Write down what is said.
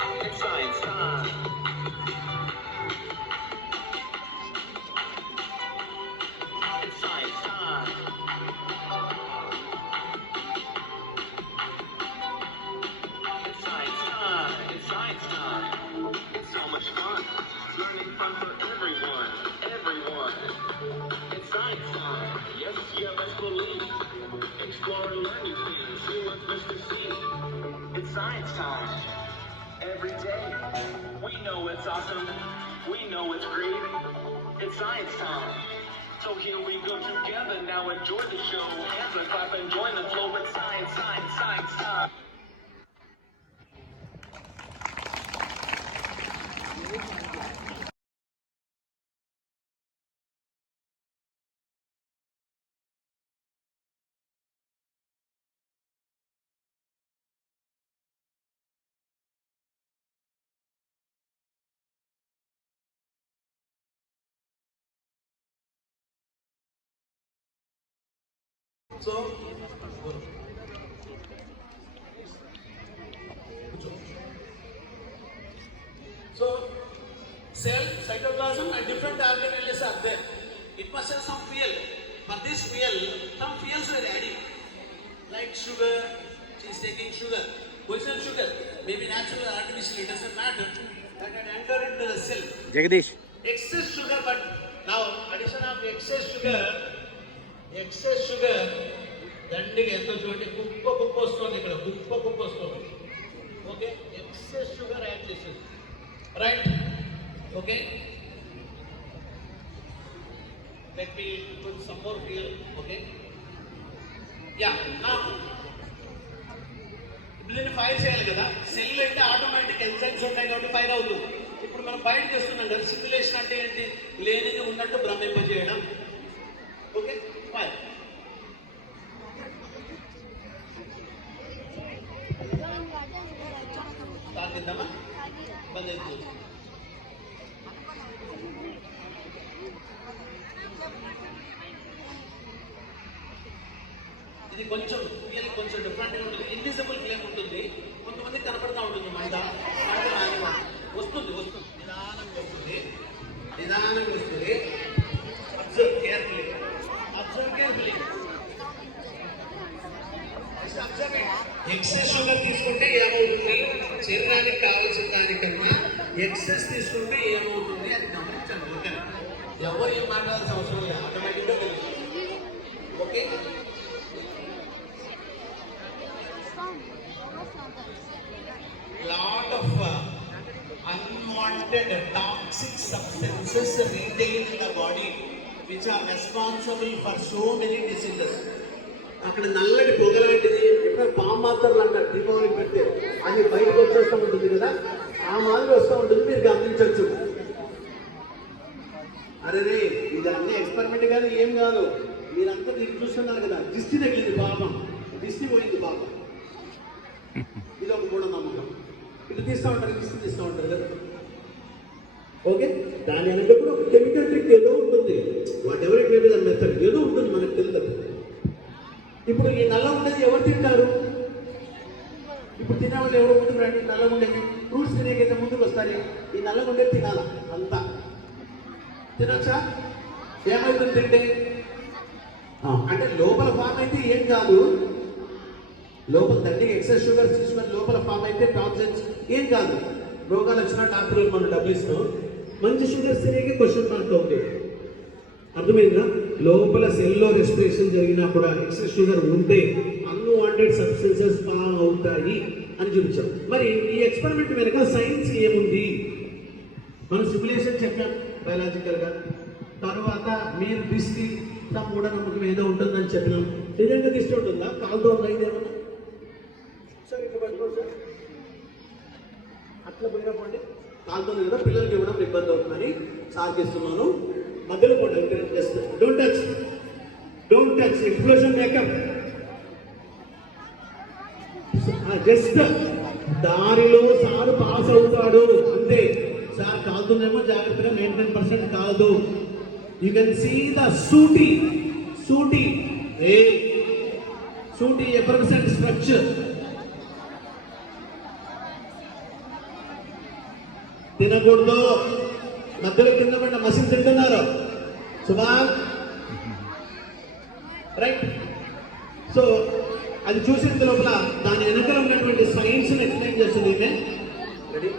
It's science time. It's science time. It's science time. It's science time. It's so much fun. Learning fun for everyone. Everyone. It's science time. Yes, yeah, best believe. Explore and learn new things. See what's Mr. C. It's science time. Every day. We know it's awesome. We know it's great. It's science time. So here we go together. Now enjoy the show. Hands are clap and join the flow. It's science, science, science time. So, cell, cytoplasm and different organelles are there. It must have some fuel. For this fuel, some fuels were added. Like sugar, she is taking sugar. Original sugar, maybe natural or artificial, it doesn't matter. That had entered into the cell. Jagdish. Excess sugar, but now addition of excess sugar, దండిగా ఎంతో చూడండి కుప్ప వస్తుంది ఇక్కడ కుప్ప వస్తుంది. Okay, excess sugar add చేసేది, right? Okay, let me put some more fuel. Okay, yeah, నా దీన్ని ఫైర్ చేయాలి కదా. సెల్ అంటే ఆటోమేటిక్ ఎంజైమ్స్ ఉంటాయి కాబట్టి ఫైర్ అవుతుంది. ఇప్పుడు మనం బయట చేస్తున్నాం కదా. సిమ్యులేషన్ అంటే ఏంటి? లేనిది ఉన్నట్టు భ్రమింపజేయడం. Okay, fire. తాగిద్దామా? బంద్ అవుతుంది. ఇది కొంచెం డిఫరెంట్గా ఉంటుంది. ఇన్విజిబుల్ ఫ్లేమ్ ఉంటుంది. కొంతమంది కనపడతా ఉంటుంది. మైదా వస్తుంది నిదానంగా వస్తుంది. Observe carefully. ఎక్సెస్ షుగర్ తీసుకుంటే ఏమవుతుంది? శరీరానికి కావాల్సిన దానికన్నా ఎక్సెస్ తీసుకుంటే ఏమవుతుంది అది గమనించండి. ఓకే, ఎవరు ఏం మాట్లాడాల్సిన అవసరం లేదు, ఆటోమేటిక్గా తెలుస్తుంది. Okay, lot of unwanted toxic substances retained in the body which are responsible for so many diseases. అక్కడ నల్లటి పొగలాంటిది ఎక్కడ పాము మాత్రలు అన్నారు దీపావళికి పెడితే అది బయటకు వచ్చేస్తూ ఉంటుంది కదా, ఆ మాదిరి వస్తూ ఉంటుంది. మీరు గమనించవచ్చు. అరే ఇది అన్ని ఎక్స్పెరిమెంట్ కానీ ఏం కాదు. మీరంతా దీన్ని చూస్తున్నారు కదా. దిష్టి తగిలింది పాపం, దిష్టి పోయింది పాపం. ఇది ఒక మూఢనమ్మకం. ఇటు తీస్తూ ఉంటారు, దిష్టి తీస్తూ ఉంటారు కదా. ఓకే, దాని అనేటప్పుడు ఒక కెమికల్ ట్రిక్ ఏదో ఉంటుంది. What ever it may be the method ఏదో ఉంటుంది, మనకు తెలియదు. ఇప్పుడు ఈ నల్ల ఉండేది ఎవరు తింటారు? ఇప్పుడు తినేవాళ్ళు ఎవరు ముందుకు రండి. నల్ల ఉండేది ఫ్రూట్స్ తినేకైతే ముందుకు వస్తారు. ఈ నల్ల ఉండేది తినాలా? అంతా తినొచ్చా? ఏమైతుంది తింటే? అంటే లోపల ఫామ్ అయితే ఏం కాదు. లోపల తండ్రికి ఎక్సెస్ షుగర్ తీసుకొని లోపల ఫామ్ అయితే టాక్సిన్స్ ఏం కాదు. రోగాలు వచ్చినా డాక్టర్లు మనం డబ్బులు ఇస్తాం. మంచి షుగర్స్ తినేకి క్వశ్చన్ మార్క్ అవుతాయి. అర్థమైందా? లోపల సెల్లో రెస్పిరేషన్ జరిగినా కూడా ఎక్సెస్ షుగర్ ఉంటే అన్వాంటెడ్ సబ్స్టెన్సెస్ ఫామ్ అవుతాయి అని చూపించాం. మరి ఈ ఎక్స్పెరిమెంట్ వెనక సైన్స్ ఏముంది? మనం సిమ్యులేషన్ చెప్పాం బయాలజికల్గా. తర్వాత మీరు దిష్టి మూఢనమ్మకం ఏదో ఉంటుందని చెప్పినాం. నిజంగా దిష్టి ఉంటుందా? కాలుతో ఉందా? ఇదేమన్నా సార్ ఇట్లా పట్టుకోండి సార్, అట్లా పోయినప్పుడు కాలుతోనే కదా పిల్లలకి ఇవ్వడం ఇబ్బంది అవుతుందని సాగిస్తున్నాను. మధ్యలో పోండి, just don't touch explosion makeup. Just దారిలో సార్ పాస్ అవుతాడు అంతే. సార్ కాలుతుందేమో జాగ్రత్తగా 99% కాదు. You can see the sooty apparent structure. తినకూడదు. మధ్యలో కింద పడిన మసిల్ తింటున్నారు. సుమార్ రైట్. సో అది చూసిన లోపల దాని వెనకాల ఉన్నటువంటి సైన్స్ ఎక్స్ప్లెయిన్ చేస్తుంది. రెడీ